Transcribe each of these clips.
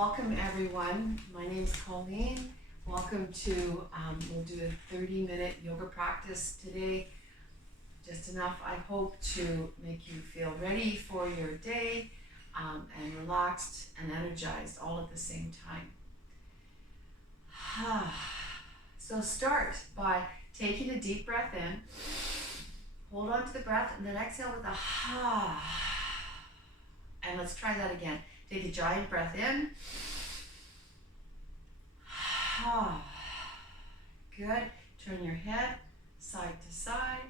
welcome everyone. My name's Colleen. Welcome to, we'll do a 30-minute yoga practice today. Just enough, I hope, to make you feel ready for your day and relaxed and energized all at the same time. So start by taking a deep breath in. Hold on to the breath and then exhale with a and let's try that again. Take a giant breath in. Good. Turn your head side to side.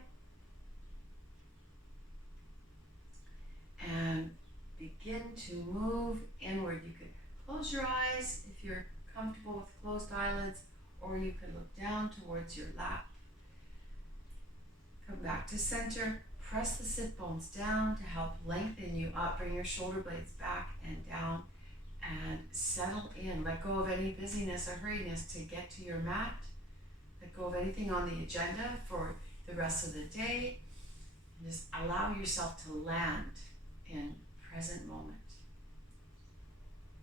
And begin to move inward. You could close your eyes if you're comfortable with closed eyelids, or you can look down towards your lap. Come back to center. Press the sit bones down to help lengthen you up. Bring your shoulder blades back and down and settle in. Let go of any busyness or hurriness to get to your mat. Let go of anything on the agenda for the rest of the day. And just allow yourself to land in present moment.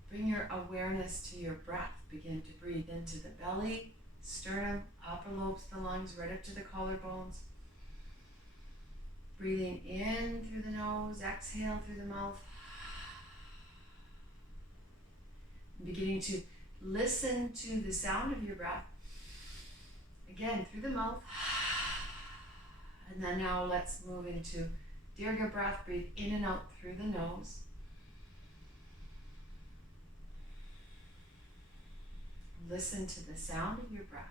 Bring your awareness to your breath. Begin to breathe into the belly, sternum, upper lobes of the lungs, right up to the collarbones. Breathing in through the nose, exhale through the mouth. Beginning to listen to the sound of your breath. Again, through the mouth. And then now let's move into Dirga breath. Breathe in and out through the nose. Listen to the sound of your breath.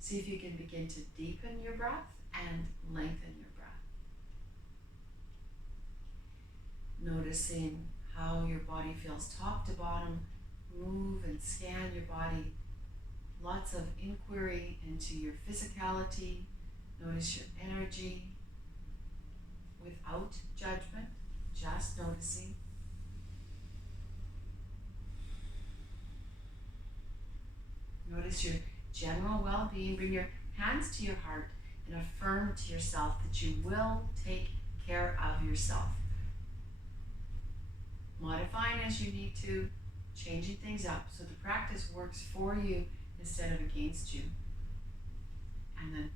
See if you can begin to deepen your breath and lengthen your breath. Noticing how your body feels top to bottom. Move and scan your body. Lots of inquiry into your physicality. Notice your energy without judgment, just noticing. Notice your general well-being. Bring your hands to your heart and affirm to yourself that you will take care of yourself. Modifying as you need to, changing things up so the practice works for you instead of against you. And then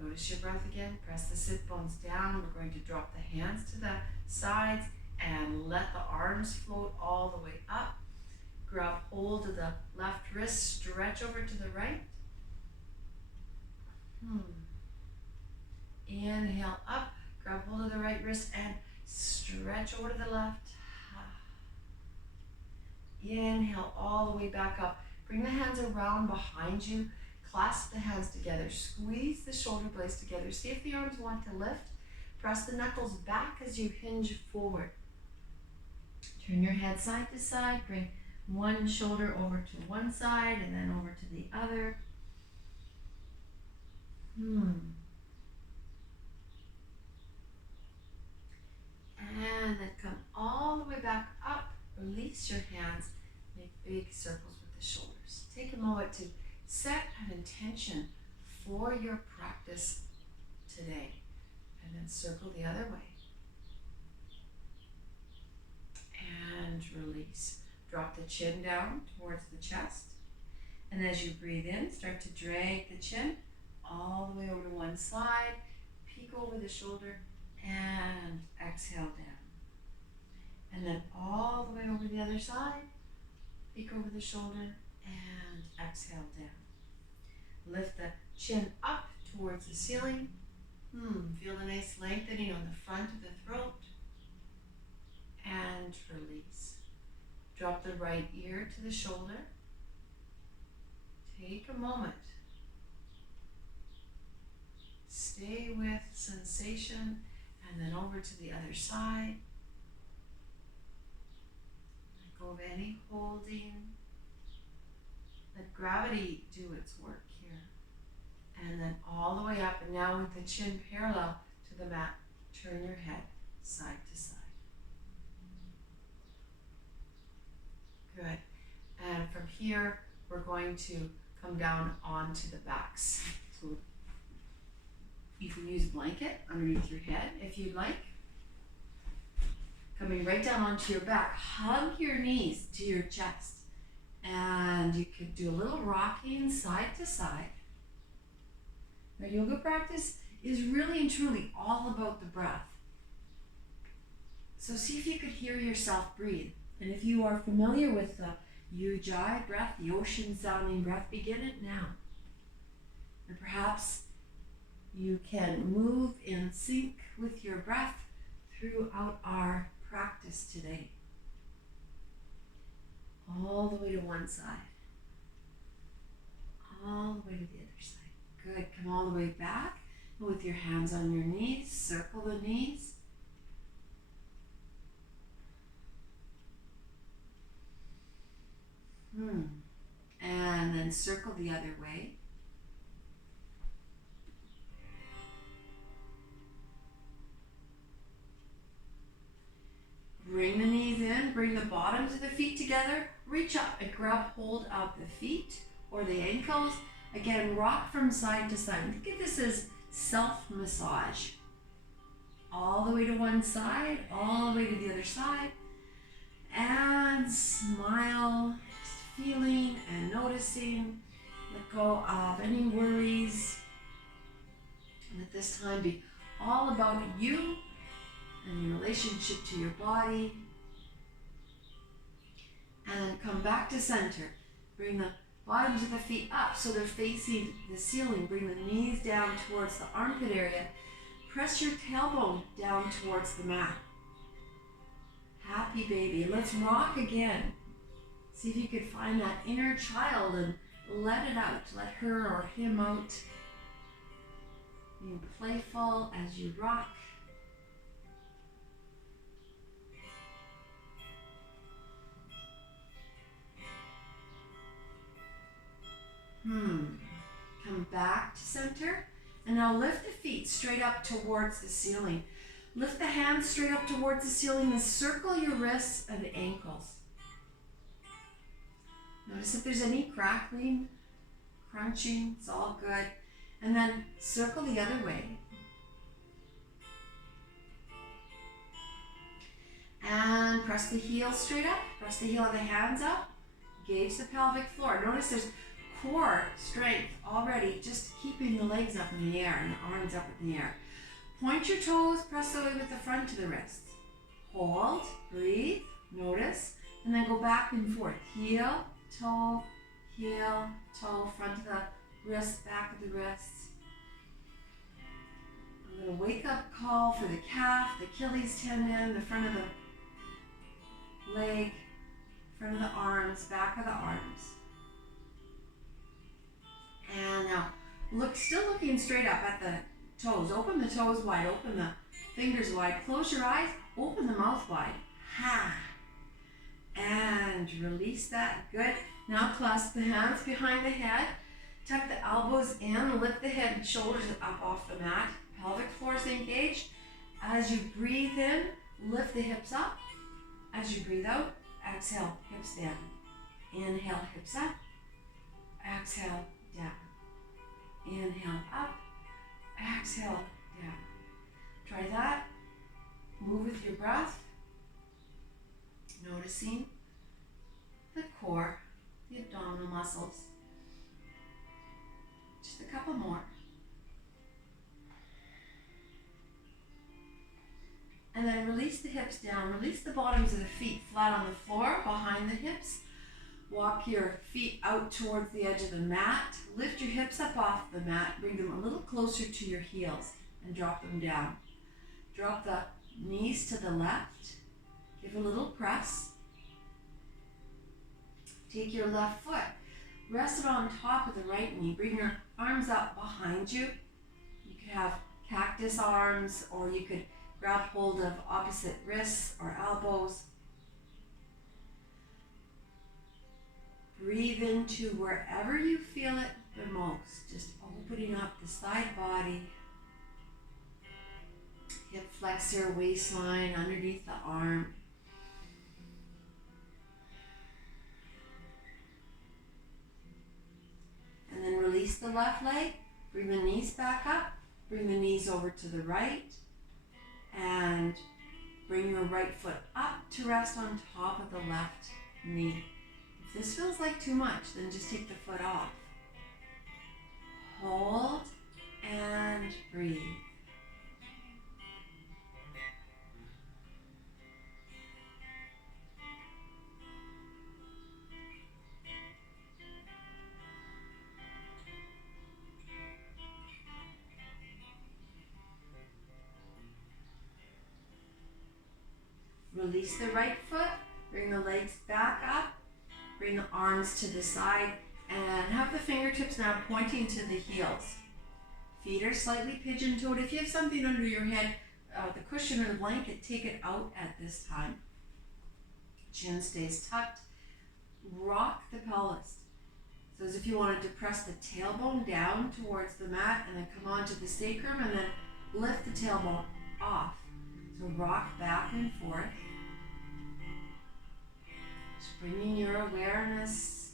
notice your breath again. Press the sit bones down. We're going to drop the hands to the sides and let the arms float all the way up. Grab hold of the left wrist, stretch over to the right. Inhale up, grab hold of the right wrist and stretch over to the left. Inhale all the way back up. Bring the hands around behind you. Clasp the hands together. Squeeze the shoulder blades together. See if the arms want to lift. Press the knuckles back as you hinge forward. Turn your head side to side. Bring one shoulder over to one side and then over to the other. And then come all the way back up. Release your hands. Make big circles with the shoulders. Take a moment to set an intention for your practice today. And then circle the other way. And release. Drop the chin down towards the chest. And as you breathe in, start to drag the chin all the way over to one side. Peek over the shoulder and exhale down. And then all the way over the other side. Peek over the shoulder and exhale down. Lift the chin up towards the ceiling. Feel the nice lengthening on the front of the throat. And release. Drop the right ear to the shoulder. Take a moment. Stay with sensation and then over to the other side. Let go of any holding. Let gravity do its work here. And then all the way up, and now with the chin parallel to the mat, turn your head side to side. Good. And from here, we're going to come down onto the backs. So you can use a blanket underneath your head if you'd like. Coming right down onto your back. Hug your knees to your chest. And you could do a little rocking side to side. Our yoga practice is really and truly all about the breath. So see if you could hear yourself breathe. And if you are familiar with the Ujjayi breath, the ocean sounding breath, begin it now. And perhaps you can move in sync with your breath throughout our practice today. All the way to one side. All the way to the other side. Good. Come all the way back. With your hands on your knees, circle the knees. And then circle the other way. Bring the knees in, bring the bottoms of the feet together, reach up and grab hold of the feet or the ankles. Again, rock from side to side. Think of this as self-massage. All the way to one side, all the way to the other side. And smile, just feeling and noticing. Let go of any worries. Let this time be all about you and your relationship to your body. And come back to center. Bring the bottoms of the feet up so they're facing the ceiling. Bring the knees down towards the armpit area. Press your tailbone down towards the mat. Happy baby. Let's rock again. See if you could find that inner child and let it out. Let her or him out. Being playful as you rock. Come back to center. And now lift the feet straight up towards the ceiling. Lift the hands straight up towards the ceiling and circle your wrists and ankles. Notice if there's any crackling, crunching, it's all good. And then circle the other way. And press the heels straight up. Press the heel of the hands up. Gauge the pelvic floor. Notice there's core strength already, just keeping the legs up in the air and the arms up in the air. Point your toes, press away with the front of the wrists. Hold, breathe, notice, and then go back and forth. Heel, toe, front of the wrist, back of the wrist. A little wake up call for the calf, the Achilles tendon, the front of the leg, front of the arms, back of the arms. And now, still looking straight up at the toes. Open the toes wide, open the fingers wide. Close your eyes, open the mouth wide. Ha! And release that. Good. Now clasp the hands behind the head. Tuck the elbows in, lift the head and shoulders up off the mat. Pelvic floor is engaged. As you breathe in, lift the hips up. As you breathe out, exhale, hips down. Inhale, hips up. Exhale, down. Inhale, up. Exhale, down. Try that. Move with your breath. Noticing the core, the abdominal muscles. Just a couple more. And then release the hips down. Release the bottoms of the feet flat on the floor behind the hips. Walk your feet out towards the edge of the mat. Lift your hips up off the mat. Bring them a little closer to your heels and drop them down. Drop the knees to the left. Give a little press. Take your left foot. Rest it on top of the right knee. Bring your arms up behind you. You could have cactus arms, or you could grab hold of opposite wrists or elbows. Breathe into wherever you feel it the most. Just opening up the side body. Hip flexor, waistline underneath the arm. And then release the left leg. Bring the knees back up. Bring the knees over to the right. And bring your right foot up to rest on top of the left knee. If this feels like too much, then just take the foot off. Hold and breathe. Release the right foot, bring the legs back up, bring the arms to the side, and have the fingertips now pointing to the heels. Feet are slightly pigeon-toed. If you have something under your head, the cushion or the blanket, take it out at this time. Chin stays tucked. Rock the pelvis. So as if you wanted to press the tailbone down towards the mat and then come onto the sacrum and then lift the tailbone off. So rock back and forth. Just bringing your awareness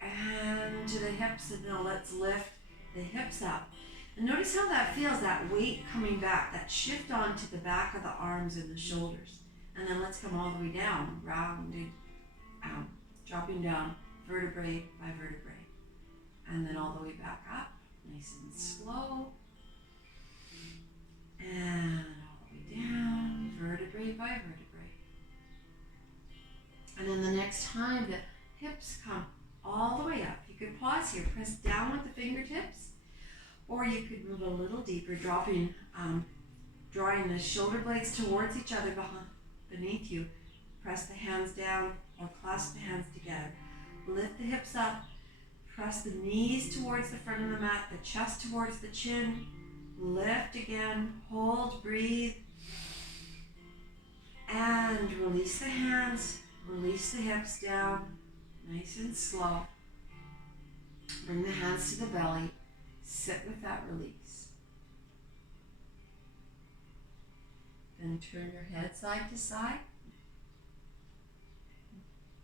and to the hips, and now let's lift the hips up. And notice how that feels, that weight coming back, that shift onto the back of the arms and the shoulders. And then let's come all the way down, rounding out, dropping down vertebrae by vertebrae. And then all the way back up, nice and slow. And all the way down, vertebrae by vertebrae. And then the next time the hips come all the way up, you could pause here, press down with the fingertips, or you could move a little deeper, drawing the shoulder blades towards each other beneath you. Press the hands down or clasp the hands together. Lift the hips up, press the knees towards the front of the mat, the chest towards the chin. Lift again, hold, breathe, and release the hands, release the hips down, nice and slow. Bring the hands to the belly, sit with that release. Then turn your head side to side,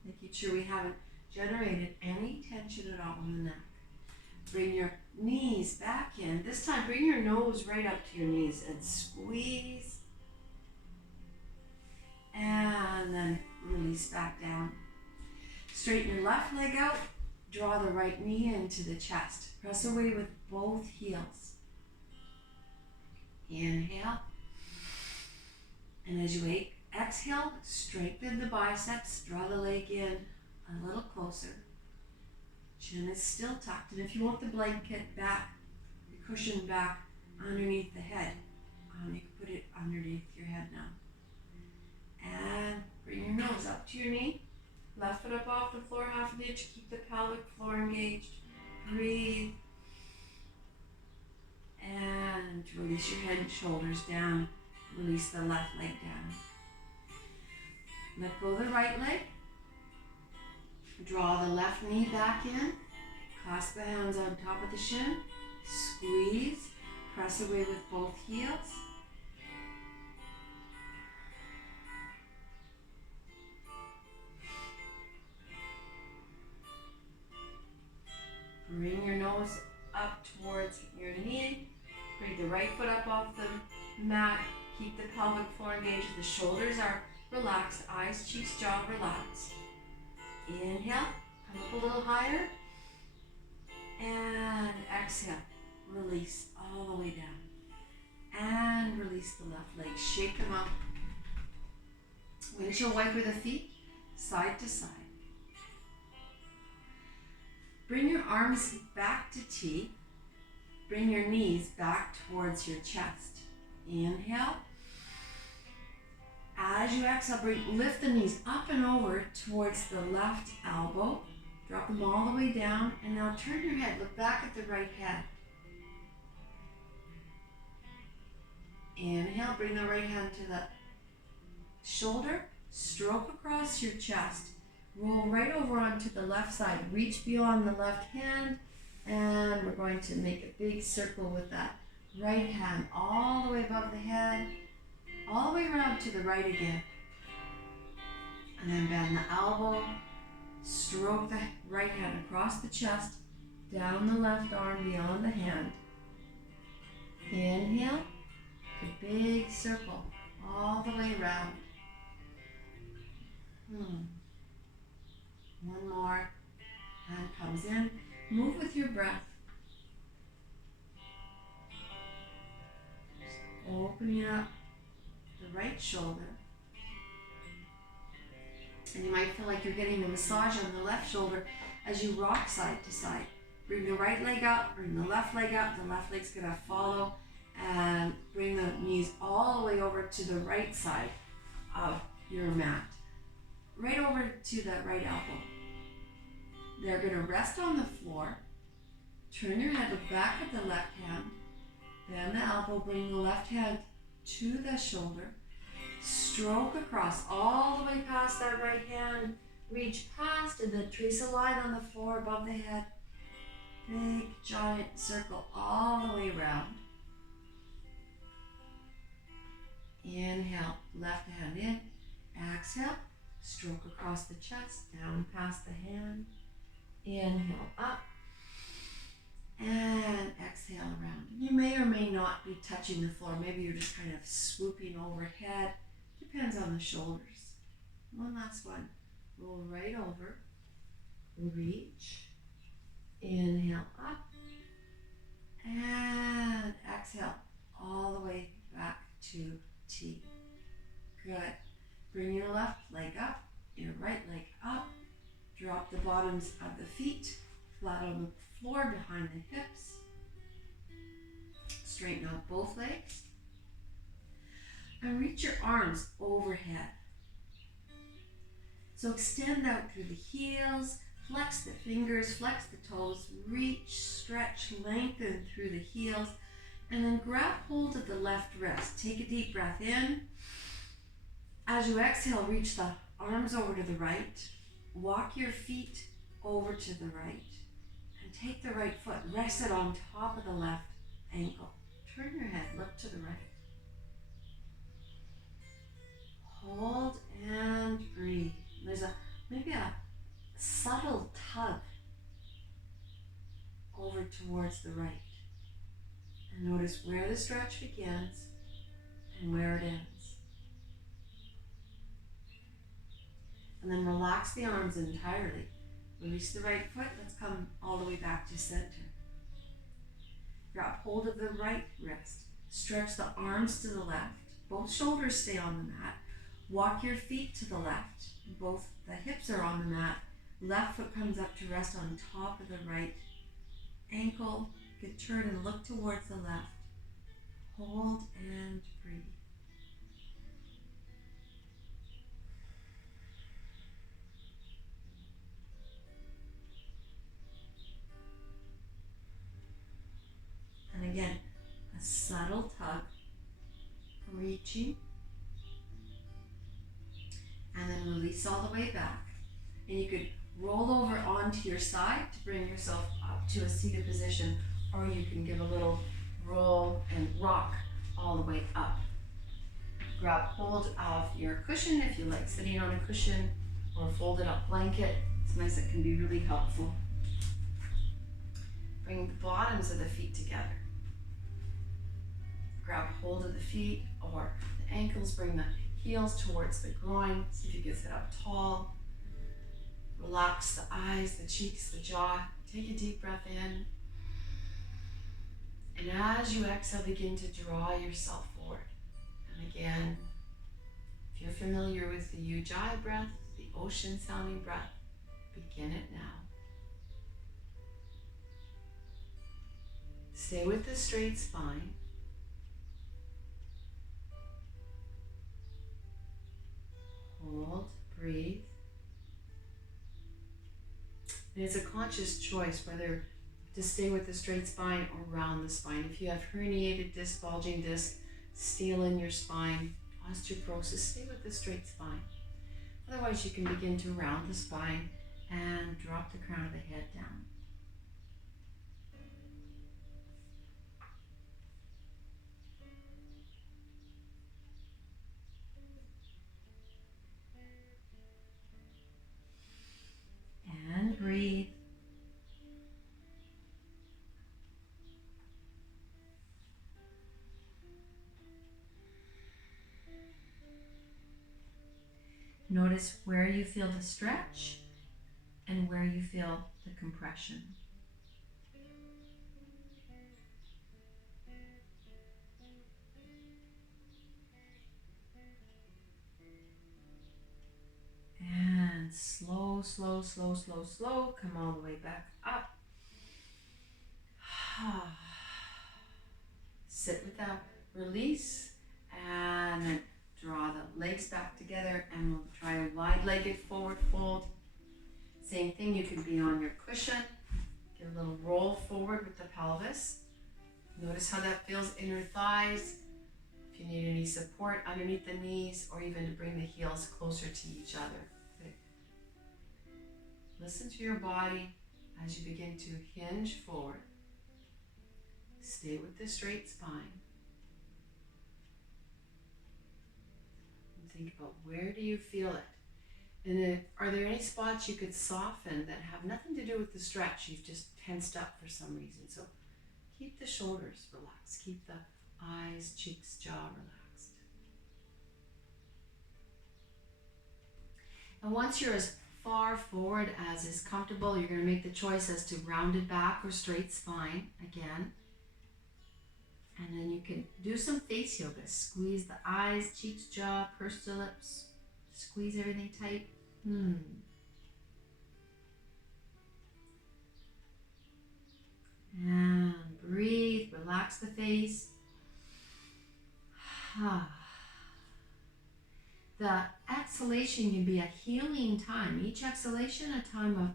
making sure we haven't generated any tension at all in the neck. Bring your knees back in. This time, bring your nose right up to your knees and squeeze. And then release back down. Straighten your left leg out. Draw the right knee into the chest. Press away with both heels. Inhale. And as you exhale, strengthen the biceps. Draw the leg in a little closer. Chin is still tucked, and if you want the blanket back, the cushion back underneath the head, you can put it underneath your head now. And bring your nose up to your knee, left foot up off the floor half an inch, keep the pelvic floor engaged. Breathe. And release your head and shoulders down. Release the left leg down. Let go of the right leg. Draw the left knee back in, clasp the hands on top of the shin, squeeze, press away with both heels. Bring your nose up towards your knee, bring the right foot up off the mat, keep the pelvic floor engaged, the shoulders are relaxed, eyes, cheeks, jaw relaxed. Inhale, come up a little higher, and exhale, release all the way down, and release the left leg, shake them up, windshield wiper the feet, side to side. Bring your arms back to T, bring your knees back towards your chest, inhale. As you exhale, lift the knees up and over towards the left elbow. Drop them all the way down. And now turn your head. Look back at the right hand. Inhale. Bring the right hand to the shoulder. Stroke across your chest. Roll right over onto the left side. Reach beyond the left hand. And we're going to make a big circle with that right hand all the way above the head. All the way around to the right again. And then bend the elbow, stroke the right hand across the chest, down the left arm beyond the hand. Inhale, a big circle all the way around. One more. Hand comes in. Move with your breath. Opening up the right shoulder. And you might feel like you're getting a massage on the left shoulder as you rock side to side. Bring the right leg up, bring the left leg up. The left leg's gonna follow, and bring the knees all the way over to the right side of your mat. Right over to that right elbow. They're gonna rest on the floor. Turn your head, look back at the left hand. Bend the elbow, bring the left hand to the shoulder. Stroke across all the way past that right hand. Reach past and then trace a line on the floor above the head. Big giant circle all the way around. Inhale, left hand in. Exhale, stroke across the chest, down past the hand. Inhale up. And exhale around. You may or may not be touching the floor. Maybe you're just kind of swooping overhead. Depends on the shoulders. One last one. Roll right over. Reach. Inhale up. And exhale all the way back to T. Good. Bring your left leg up. Your right leg up. Drop the bottoms of the feet flat on the floor behind the hips. Straighten out both legs. And reach your arms overhead. So extend out through the heels, flex the fingers, flex the toes, reach, stretch, lengthen through the heels, and then grab hold of the left wrist. Take a deep breath in. As you exhale, reach the arms over to the right. Walk your feet over to the right. And take the right foot, rest it on top of the left ankle. Turn your head, look to the right. Hold and breathe. There's maybe a subtle tug over towards the right. And notice where the stretch begins and where it ends. And then relax the arms entirely. Release the right foot. Let's come all the way back to center. Grab hold of the right wrist. Stretch the arms to the left. Both shoulders stay on the mat. Walk your feet to the left. Both the hips are on the mat. Left foot comes up to rest on top of the right ankle. You can turn and look towards the left. Hold and breathe. And again, a subtle tug, reaching, and then release all the way back. And you could roll over onto your side to bring yourself up to a seated position, or you can give a little roll and rock all the way up. Grab hold of your cushion if you like sitting on a cushion, or a folded up blanket. It's nice, it can be really helpful. Bring the bottoms of the feet together. Grab hold of the feet or the ankles, bring the heels towards the groin. See if you can sit up tall. Relax the eyes, the cheeks, the jaw. Take a deep breath in. And as you exhale, begin to draw yourself forward. And again, if you're familiar with the Ujjayi breath, the ocean sounding breath, begin it now. Stay with the straight spine. Hold, breathe. And it's a conscious choice whether to stay with the straight spine or round the spine. If you have herniated disc, bulging disc, steel in your spine, osteoporosis, stay with the straight spine. Otherwise, you can begin to round the spine and drop the crown of the head down. And breathe. Notice where you feel the stretch and where you feel the compression. And slow, slow, slow, slow, slow. Come all the way back up. Sit with that release and then draw the legs back together, and we'll try a wide-legged forward fold. Same thing, you can be on your cushion. Get a little roll forward with the pelvis. Notice how that feels in your thighs. If you need any support underneath the knees, or even to bring the heels closer to each other. Okay. Listen to your body as you begin to hinge forward. Stay with the straight spine. And think about, where do you feel it? And are there any spots you could soften that have nothing to do with the stretch? You've just tensed up for some reason. So keep the shoulders relaxed. Keep the eyes, cheeks, jaw relaxed. And once you're as far forward as is comfortable, you're going to make the choice as to rounded back or straight spine again. And then you can do some face yoga. Squeeze the eyes, cheeks, jaw, purse the lips. Squeeze everything tight. And breathe, relax the face. The exhalation can be a healing time. Each exhalation, a time of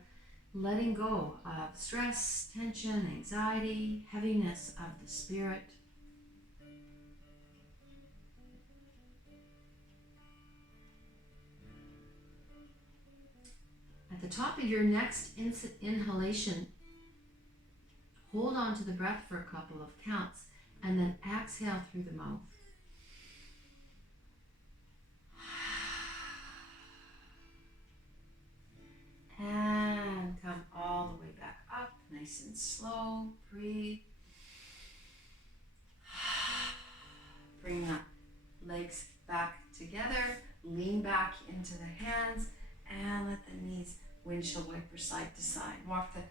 letting go of stress, tension, anxiety, heaviness of the spirit. At the top of your next inhalation, hold on to the breath for a couple of counts, and then exhale through the mouth. And come all the way back up, nice and slow. Breathe. Bring the legs back together, lean back into the hands, and let the knees windshield wiper side to side. Walk the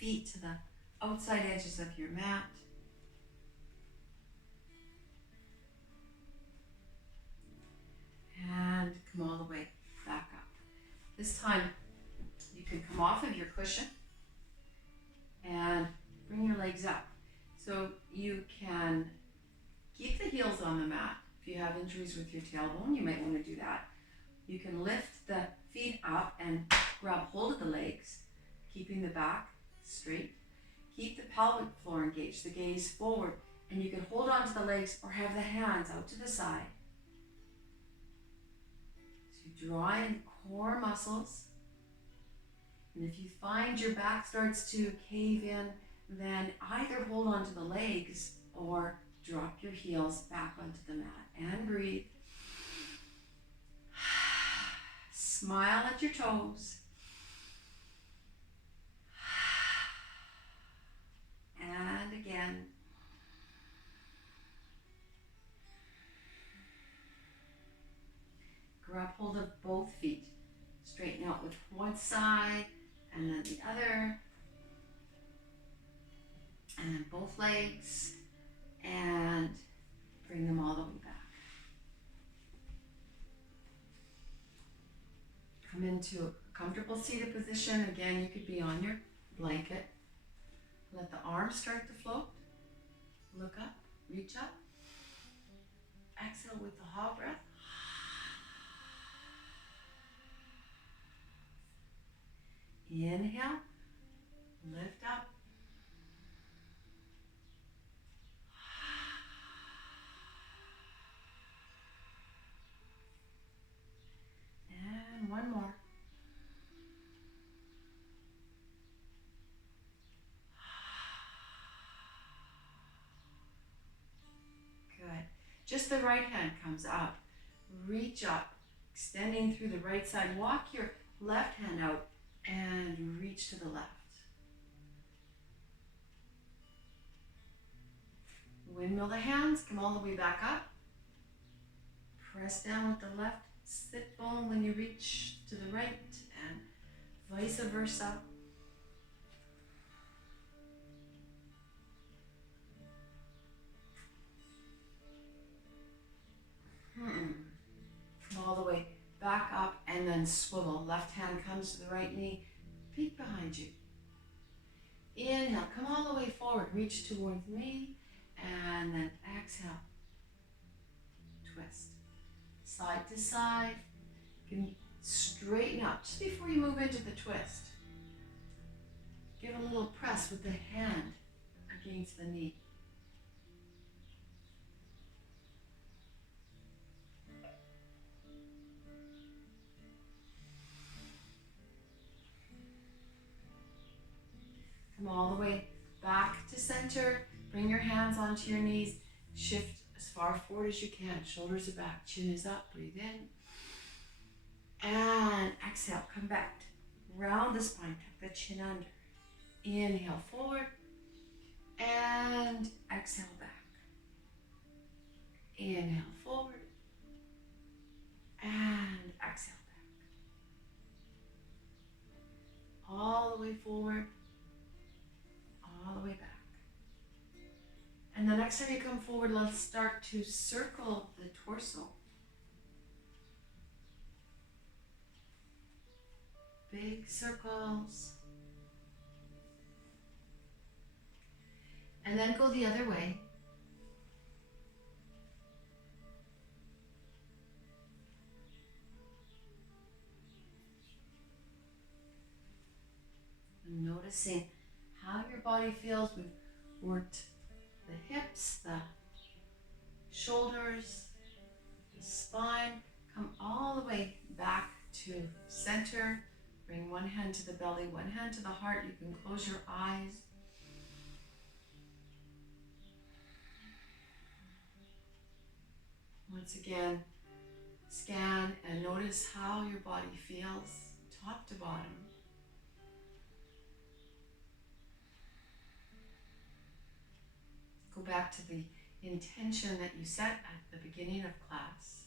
feet to the outside edges of your mat. And come all the way back up. This time, you can come off of your cushion and bring your legs up. So you can keep the heels on the mat. If you have injuries with your tailbone, you might want to do that. You can lift the feet up and grab hold of the legs, keeping the back straight. Keep the pelvic floor engaged, the gaze forward, and you can hold on to the legs or have the hands out to the side. So you draw in core muscles. And if you find your back starts to cave in, then either hold on to the legs or drop your heels back onto the mat and breathe. Smile at your toes. And again. Grab hold of both feet. Straighten out with one side and then the other. And then both legs. And bring them all the way back. Come into a comfortable seated position. Again, you could be on your blanket. Let the arms start to float. Look up, reach up. Exhale with the hot breath. Inhale, lift up. And one more. Good. Just the right hand comes up. Reach up, extending through the right side. Walk your left hand out and reach to the left. Windmill the hands, come all the way back up. Press down with the left sit bone when you reach to the right, and vice versa. Come all the way back up and then swivel. Left hand comes to the right knee, peek behind you. Inhale, come all the way forward, reach towards me, and then exhale, twist. Side to side, you can straighten up just before you move into the twist. Give a little press with the hand against the knee. Come all the way back to center. Bring your hands onto your knees. Shift as far forward as you can. Shoulders are back, chin is up. Breathe in. And exhale, come back. Round the spine, tuck the chin under. Inhale forward. And exhale back. Inhale forward. And exhale back. All the way forward. All the way back. And the next time you come forward, let's start to circle the torso. Big circles. And then go the other way. And noticing how your body feels. We've worked the hips, the shoulders, the spine. Come all the way back to center. Bring one hand to the belly, one hand to the heart. You can close your eyes. Once again, scan and notice how your body feels, top to bottom. Go back to the intention that you set at the beginning of class.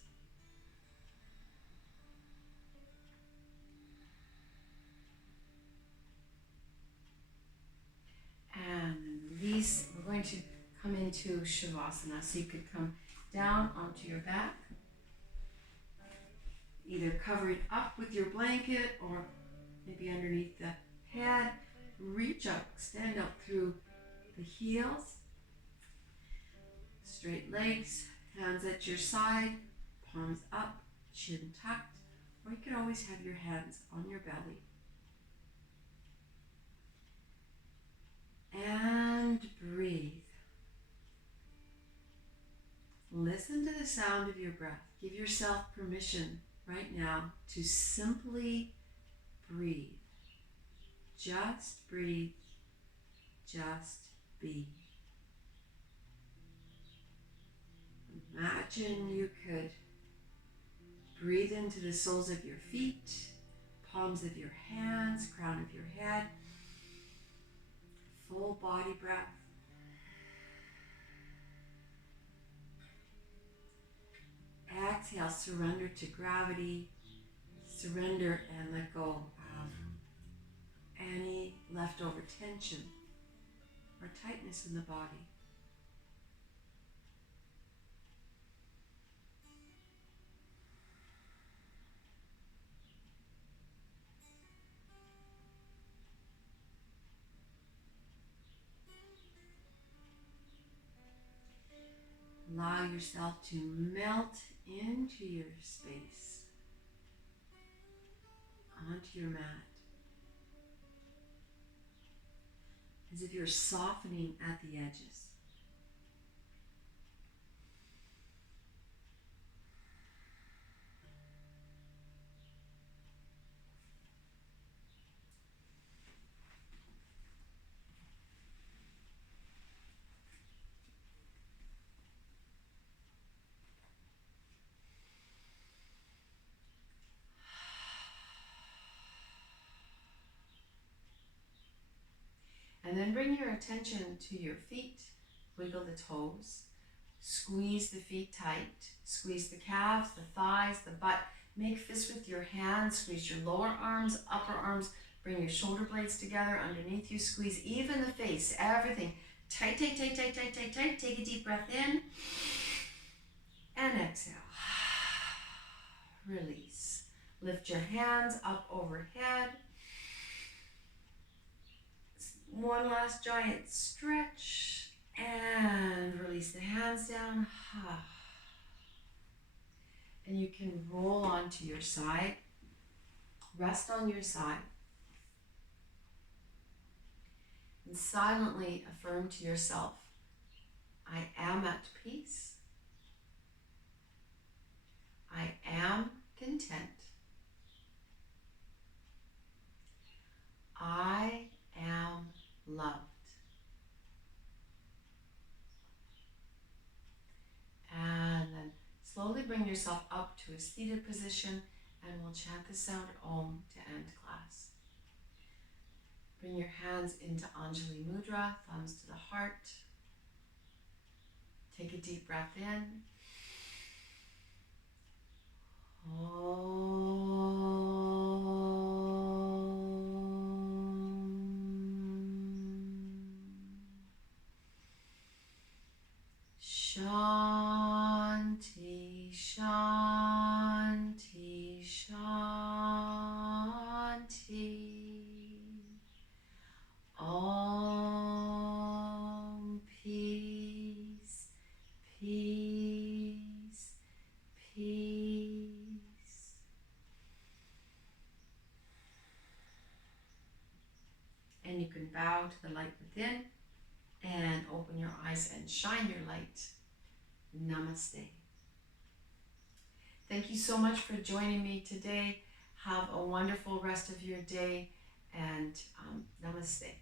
And release. We're going to come into Savasana. So you could come down onto your back. Either cover it up with your blanket or maybe underneath the head. Reach up, stand up through the heels. Straight legs, hands at your side, palms up, chin tucked, or you can always have your hands on your belly. And breathe. Listen to the sound of your breath. Give yourself permission right now to simply breathe. Just breathe. Just be. Imagine you could breathe into the soles of your feet, palms of your hands, crown of your head. Full body breath. Exhale, surrender to gravity. Surrender and let go of any leftover tension or tightness in the body. Allow yourself to melt into your space, onto your mat, as if you're softening at the edges. And then bring your attention to your feet. Wiggle the toes. Squeeze the feet tight. Squeeze the calves, the thighs, the butt. Make fists with your hands. Squeeze your lower arms, upper arms. Bring your shoulder blades together underneath you. Squeeze even the face, everything. Tight, tight, tight, tight, tight, tight, tight. Take a deep breath in and exhale. Release. Lift your hands up overhead. One last giant stretch and release the hands down. And you can roll onto your side. Rest on your side. And silently affirm to yourself, I am at peace. I am content. I am loved. And then slowly bring yourself up to a seated position, and we'll chant the sound Om to end class. Bring your hands into Anjali Mudra, thumbs to the heart. Take a deep breath in. Shanti, Shanti, Shanti. Om, peace, peace, peace. And you can bow to the light within and open your eyes and shine your light. Namaste. Thank you so much for joining me today. Have a wonderful rest of your day, and namaste.